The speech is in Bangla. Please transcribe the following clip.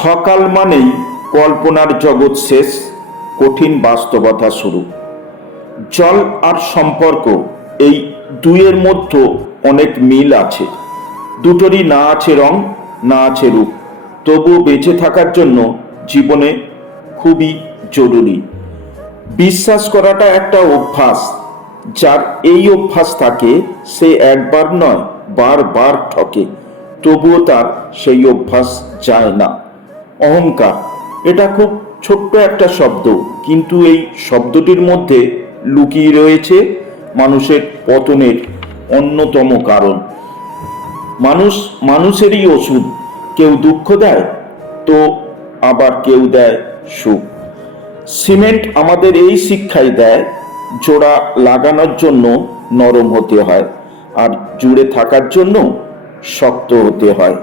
সকাল মানেই কল্পনার জগৎ শেষ, কঠিন বাস্তবতা শুরু। জল আর সম্পর্ক, এই দুইয়ের মধ্যে অনেক মিল আছে। দুটোরই না আছে রং, না আছে রূপ, তবুও বেঁচে থাকার জন্য জীবনে খুবই জরুরি। বিশ্বাস করাটা একটা অভ্যাস। যার এই অভ্যাস থাকে সে একবার নয় বারবার ঠকে, তবুও তার সেই অভ্যাস যায় না। অহংকার, এটা খুব ছোট্ট একটা শব্দ, কিন্তু এই শব্দটির মধ্যে লুকিয়ে রয়েছে মানুষের পতনের অন্যতম কারণ। মানুষ মানুষেরই ওষুধ, কেউ দুঃখ দেয় তো আবার কেউ দেয় সুখ। সিমেন্ট আমাদের এই শিক্ষাই দেয়, জোড়া লাগানোর জন্য নরম হতে হয়, আর জুড়ে থাকার জন্য শক্ত হতে হয়।